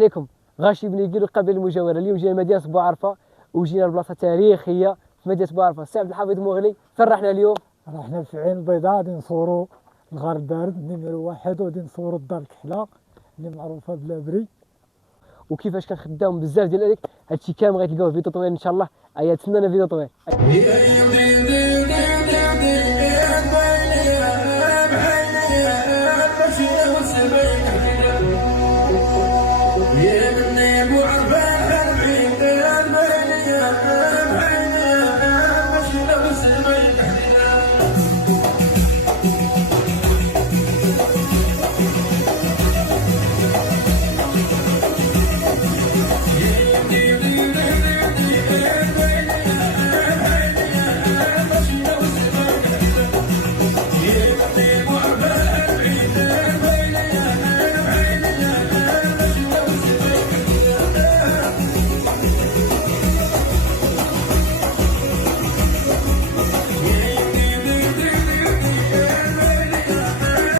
عليكم غاشي بن يقيل قبل المجاوره. اليوم جينا مدينه بوعرفه وجينا لبلاصه تاريخيه في مدينه بوعرفه. السي عبد الحفيظ مغلي فين رحنا اليوم؟ رحنا في عين البيضاء غادي نصوروا الغار بارد نمرو واحد، وغادي نصوروا الدار الكحله اللي معروفه بلابري. وكيفاش كنخداو بزاف ديال هذيك هادشي كامل غتلقاوه في فيديو طويل ان شاء الله. ايا تسنانا فيديو طويل.